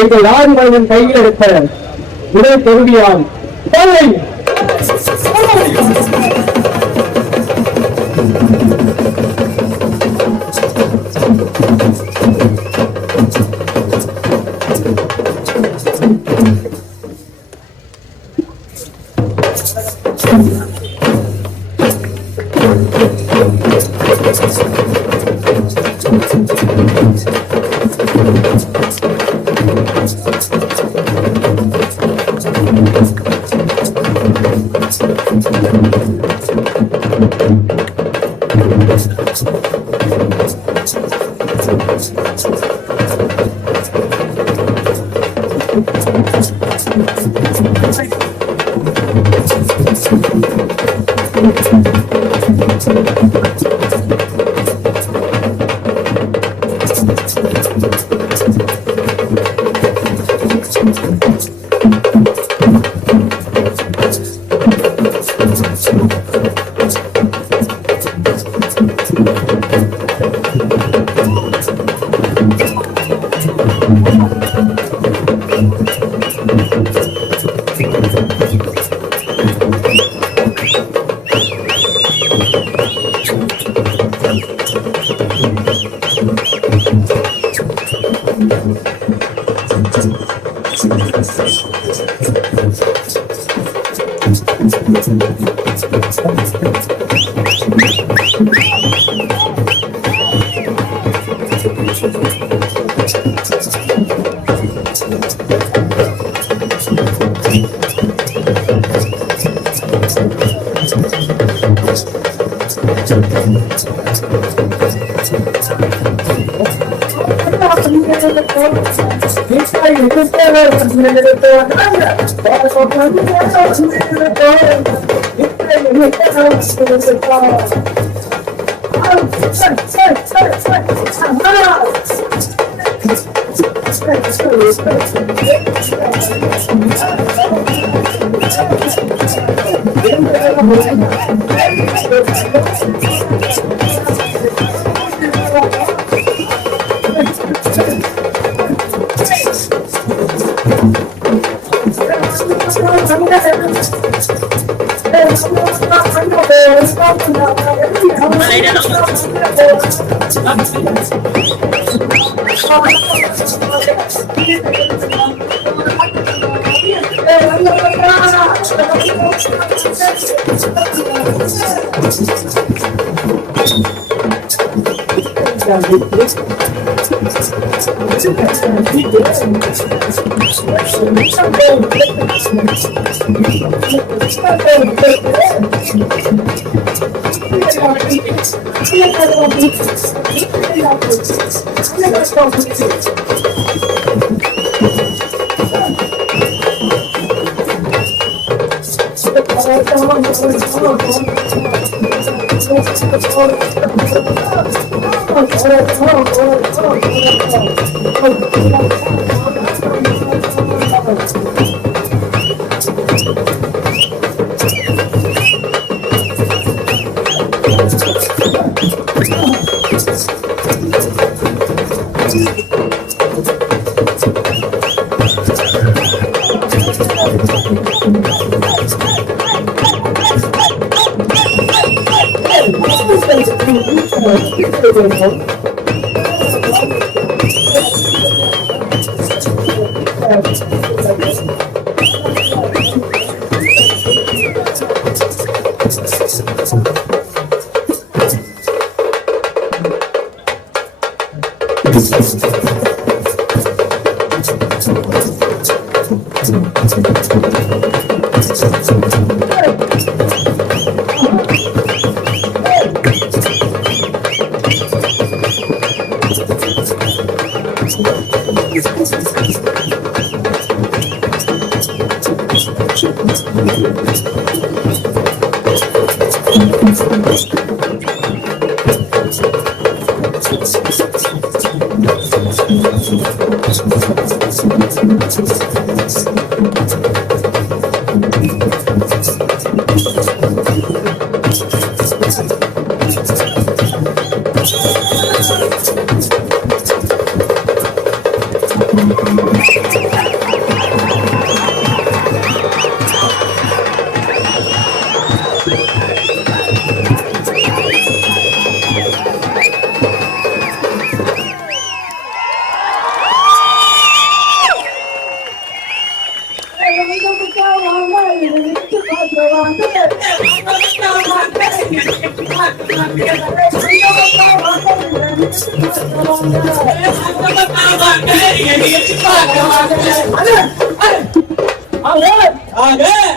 எங்கள் ஆதிமனிதன் கையில் எடுத்த உடல் தொகுதியால்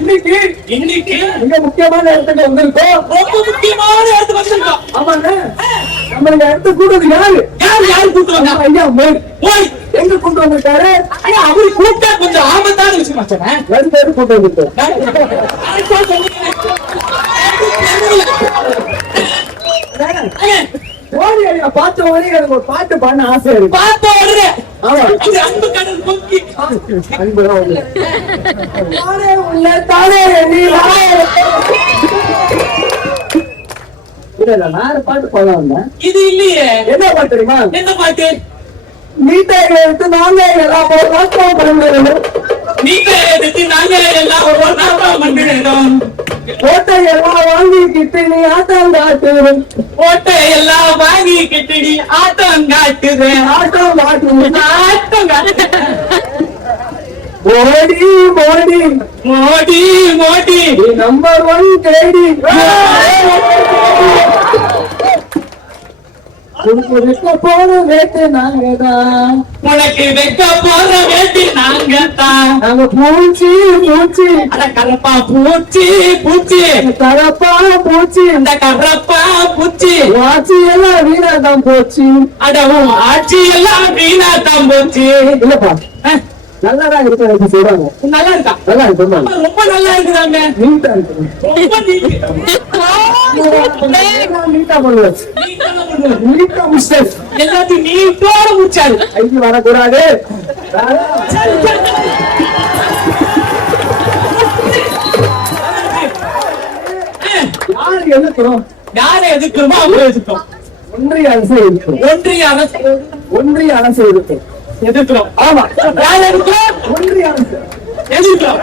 இன்னைக்கு இன்னைக்கு மிக முக்கியமான இடத்துக்கு வந்திருக்கோம். ரொம்ப முக்கியமான இடத்துக்கு வந்திருக்கோம். ஆமாங்க, நம்ம இந்த இடத்துக்கு கூட்டு யாரு யாரு யாரு கூட்டுவாங்க? ஐயா போய் எங்க கூட்டு வந்திருக்காரு? ஐயா அவரு கூப்பிட்டா கொஞ்சம் ஆபத்தான விஷயம் ஆச்சுங்க. ரெண்டு பேரும் கூட்டு வந்திருக்கோம். ஓடி ஐயா பார்த்த உடனே எனக்கு ஒரு பாட்டு பாட ஆசை இருக்கு. பார்த்த உடனே அன்பு கடல் பொங்கி அன்பு உள்ள தானே நீ வேற பாட்டு போலாம். இது இல்லையே. என்ன பாட்டு தெரியுமா? என்ன பாட்டு? நீட்டாக எடுத்து நாங்க எல்லாம் ஒரு நாட்டம் பண்ணுறோம். நீட்டாக எடுத்து நாங்க எல்லாம் ஒரு நாட்டம் பண்ணுறோம். ஓட்டை எல்லாம் வாங்கிக்கிட்டு நீ ஆட்டம் காட்டுறேன். ஓட்டை எல்லாம் வாங்கிக்கிட்டு நீ ஆட்டம் காட்டுறேன். ஆட்டம் காட்டுறேன். ஆட்டம் காட்டுறேன். மோடி மோடி மோடி மோடி நம்பர் 1 கேடி. உனக்கு வைக்க போற வேட்டு நாங்க தான். உனக்கு வைக்க போற வேட்டு நாங்க தான். நாங்க பூச்சி பூச்சி அட கரப்பா பூச்சி பூச்சி கரப்பா பூச்சி அந்த கரப்பா பூச்சி ஆட்சி எல்லாம் வீணா தான் போச்சு. அடவும் ஆட்சி எல்லாம் வீணா தான் போச்சு. இல்லப்பா நல்லாதான் இருக்கு சொல்றாங்க. நல்லா இருக்கா? நல்லா இருக்கு. ரொம்ப நல்லா இருக்குதாங்க. நீட்டா இருக்கு. ரொம்ப நீட்டா பண்ணுவேன். நீட்டா மிஸ்டேக் எல்லாத்தையும் நீட்டோட முடிச்சாரு. ஐந்து வரக்கூடாது. யாரு எதிர்க்கிறோம்? யாரை எதிர்க்கிறோமோ அவங்க எதிர்க்கிறோம். ஒன்றிய அரசு எதிர்க்கிறோம். ஒன்றிய அரசு ஒன்றிய அரசு எதிர்க்கிறோம். எதிர்க்கிறோம். ஆமா, யார் எதிர்க்கிறோம்? ஒன்றிய அரசு எதிர்க்கிறோம்.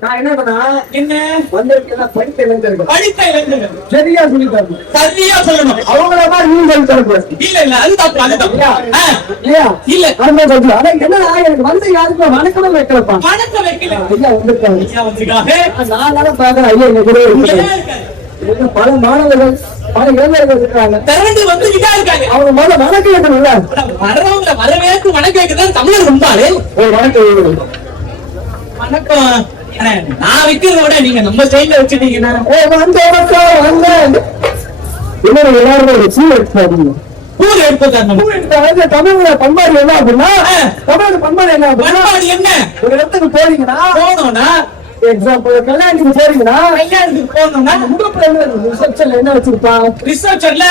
நான் என்ன பண்ணா என்ன வந்திருக்கேன் படித்த இளைஞர்கள். படித்த இளைஞர்கள் சரியா சொல்லி தரணும். சரியா சொல்லணும். அவங்கள மாதிரி நீங்க சொல்லி தரணும். இல்ல இல்ல அது தப்பு. அது தப்பு இல்லையா? இல்ல அது தப்பு. ஆனா என்னன்னா எனக்கு வந்து யாருக்கும் வணக்கமே வைக்கலப்பா. வணக்கம் வைக்கல. ஐயா வந்திருக்காங்க. ஐயா வந்திருக்காங்க. நான் பாக்குறேன். ஐயா எங்க கூட இருக்காங்க. பல மாணவர்கள் பல இளைஞர்கள் இருக்காங்க. திரண்டு வந்து இருக்காங்க. அவங்க முதல்ல வணக்கம் வைக்கணும்ல. வரவங்க வரவேற்று வணக்கம் வைக்கதான் தமிழர் உண்டாரு. ஒரு வணக்கம் வணக்கம். நான் விக்கிறத விட நீங்க நம்ம ஸ்டைல்ல வச்சுட்டீங்கன்னா எல்லாரும் பூ எடுத்து பூ எடுத்து தமிழ்ல பண்பாடு என்ன அப்படின்னா தமிழ் பண்பாடு என்ன பண்பாடு என்ன? ஒரு இடத்துக்கு போறீங்கன்னா போனோம்னா எக்ஸாம்பிள் கல்யாணத்துக்கு போறீங்கன்னா கல்யாணத்துக்கு போனோம்னா முகப்புல ரிசப்ஷன்ல என்ன வச்சிருப்பான்? ரிசப்ஷன்ல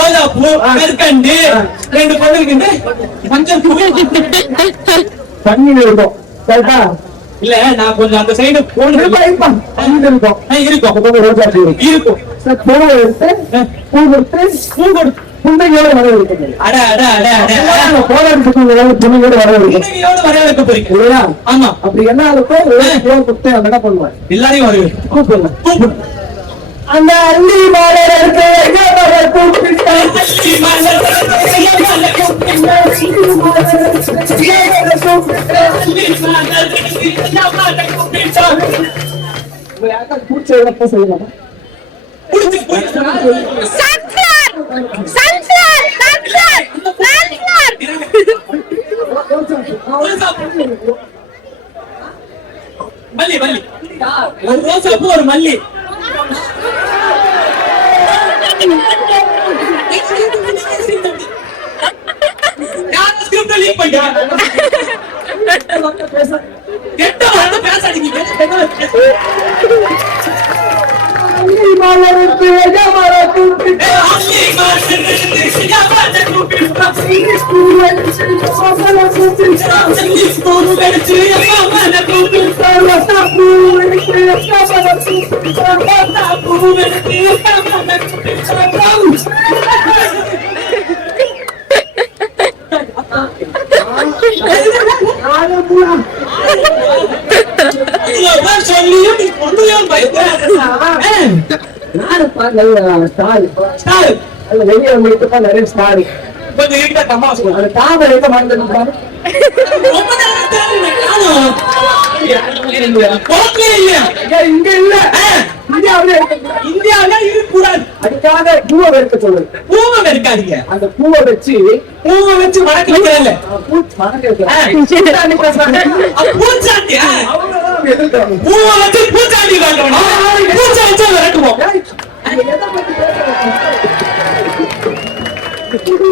ரோஜா பூ கற்கண்டு 2 பொண்ணுக்கு மஞ்சள் பூ பண்ணி இருக்கும். கரெக்டா? இல்ல நான் கொஞ்சம் அந்த சைடு போன் இருக்கும். இருக்கும் ரோஜா பூ இருக்கும். பூ எடுத்து பூ கொடுத்து பூ கொடுத்து புண்டையோட வரவேற்க. அட அட அட அட போராட்டத்துக்கு புண்டையோட வரவேற்க போறீங்க இல்லையா? ஆமா. அப்படி என்ன இருக்கும்? என்ன பண்ணுவாங்க? எல்லாரையும் வரவேற்க கூப்பிடுங்க. கூப்பிடுங்க. அந்த அள்ளி மாலைக்கு மல்லி மல்லி ஒரு ரோசா பூ ஒரு மல்லி சொல்லியும் நீ பொண்ணுயும் வெளியே உங்களுக்கு நிறைய ஸ்டார் கொஞ்சம் இருக்க தமாசு அந்த தாமரை இருக்க மாட்டேன் இங்க இல்ல இந்தியாவில இருக்கக்கூடாது. அதுக்காக பூவை வெறுக்க சொல்லுது. பூவை வெறுக்காதீங்க. அந்த பூவை வச்சு வணக்க வைக்கிறல்ல பூச்சாண்டி பூவை வச்சு பூச்சாண்டி பூச்சா வச்சு விரட்டுவோம்.